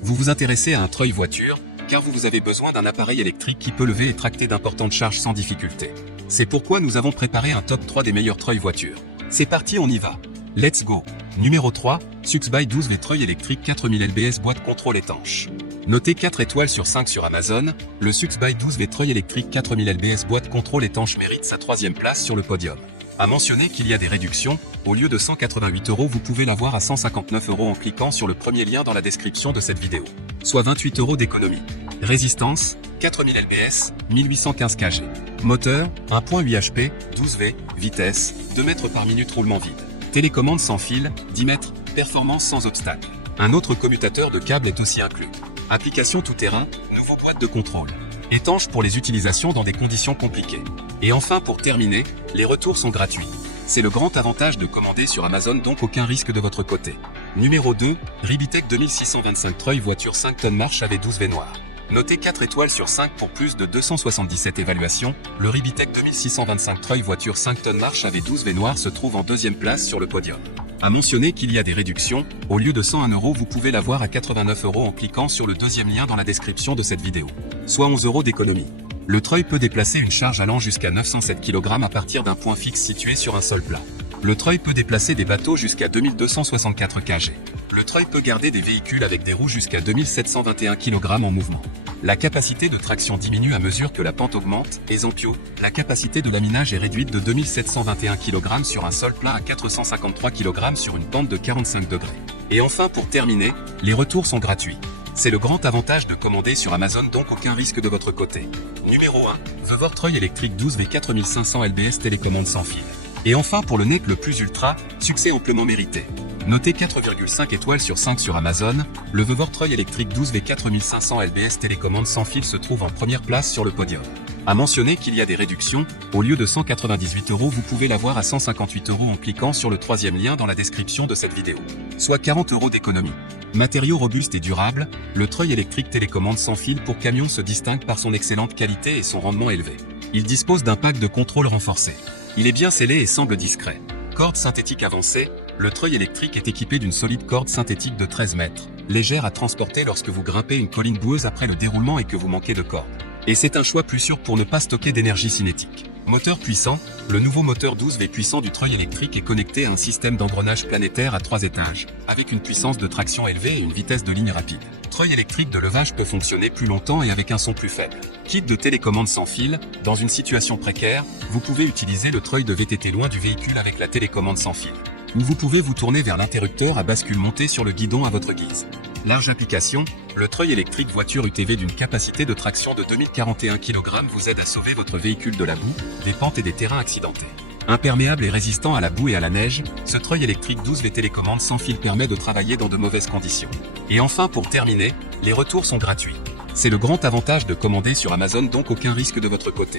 Vous vous intéressez à un treuil voiture, car vous avez besoin d'un appareil électrique qui peut lever et tracter d'importantes charges sans difficulté. C'est pourquoi nous avons préparé un top 3 des meilleurs treuils voitures. C'est parti, on y va. Let's go. Numéro 3, Suxby 12V treuil électrique 4000 lbs boîte contrôle étanche. Noté 4 étoiles sur 5 sur Amazon, le Suxby 12V treuil électrique 4000 lbs boîte contrôle étanche mérite sa 3e place sur le podium. À mentionner qu'il y a des réductions, au lieu de 188 €, vous pouvez l'avoir à 159 € en cliquant sur le premier lien dans la description de cette vidéo. Soit 28 € d'économie. Résistance, 4000 lbs, 1815 kg. Moteur, 1.8 HP, 12V, vitesse, 2 mètres par minute roulement vide. Télécommande sans fil, 10 mètres, performance sans obstacle. Un autre commutateur de câble est aussi inclus. Application tout-terrain, nouveau boîte de contrôle. Étanche pour les utilisations dans des conditions compliquées. Et enfin pour terminer, les retours sont gratuits. C'est le grand avantage de commander sur Amazon, donc aucun risque de votre côté. Numéro 2, Ribitech 2625 treuil voiture 5 tonnes marche avec 12V noir. Noté 4 étoiles sur 5 pour plus de 277 évaluations, le Ribitech 2625 treuil voiture 5 tonnes marche avec 12V noir se trouve en 2e place sur le podium. À mentionner qu'il y a des réductions, au lieu de 101 €, vous pouvez l'avoir à 89 € en cliquant sur le deuxième lien dans la description de cette vidéo. Soit 11 € d'économie. Le treuil peut déplacer une charge allant jusqu'à 907 kg à partir d'un point fixe situé sur un sol plat. Le treuil peut déplacer des bateaux jusqu'à 2264 kg. Le treuil peut garder des véhicules avec des roues jusqu'à 2721 kg en mouvement. La capacité de traction diminue à mesure que la pente augmente, et Zampio, la capacité de laminage est réduite de 2721 kg sur un sol plat à 453 kg sur une pente de 45 degrés. Et enfin pour terminer, les retours sont gratuits. C'est le grand avantage de commander sur Amazon, donc aucun risque de votre côté. Numéro 1, The Vor treuil électrique 12V 4500 lbs télécommande sans fil. Et enfin pour le NEC le plus ultra, succès amplement mérité. Noté 4,5 étoiles sur 5 sur Amazon, le The Vor treuil électrique 12V 4500 lbs télécommande sans fil se trouve en première place sur le podium. À mentionner qu'il y a des réductions, au lieu de 198 €, vous pouvez l'avoir à 158 € en cliquant sur le 3e lien dans la description de cette vidéo. Soit 40 € d'économie. Matériaux robustes et durables, le treuil électrique télécommande sans fil pour camion se distingue par son excellente qualité et son rendement élevé. Il dispose d'un pack de contrôle renforcé. Il est bien scellé et semble discret. Corde synthétique avancée, le treuil électrique est équipé d'une solide corde synthétique de 13 mètres, légère à transporter lorsque vous grimpez une colline boueuse après le déroulement et que vous manquez de corde. Et c'est un choix plus sûr pour ne pas stocker d'énergie cinétique. Moteur puissant, le nouveau moteur 12V puissant du treuil électrique est connecté à un système d'engrenage planétaire à 3 étages, avec une puissance de traction élevée et une vitesse de ligne rapide. Treuil électrique de levage peut fonctionner plus longtemps et avec un son plus faible. Kit de télécommande sans fil, dans une situation précaire, vous pouvez utiliser le treuil de VTT loin du véhicule avec la télécommande sans fil. Ou vous pouvez vous tourner vers l'interrupteur à bascule monté sur le guidon à votre guise. Large application, le treuil électrique voiture UTV d'une capacité de traction de 2041 kg vous aide à sauver votre véhicule de la boue, des pentes et des terrains accidentés. Imperméable et résistant à la boue et à la neige, ce treuil électrique 12V télécommande sans fil permet de travailler dans de mauvaises conditions. Et enfin pour terminer, les retours sont gratuits. C'est le grand avantage de commander sur Amazon, donc aucun risque de votre côté.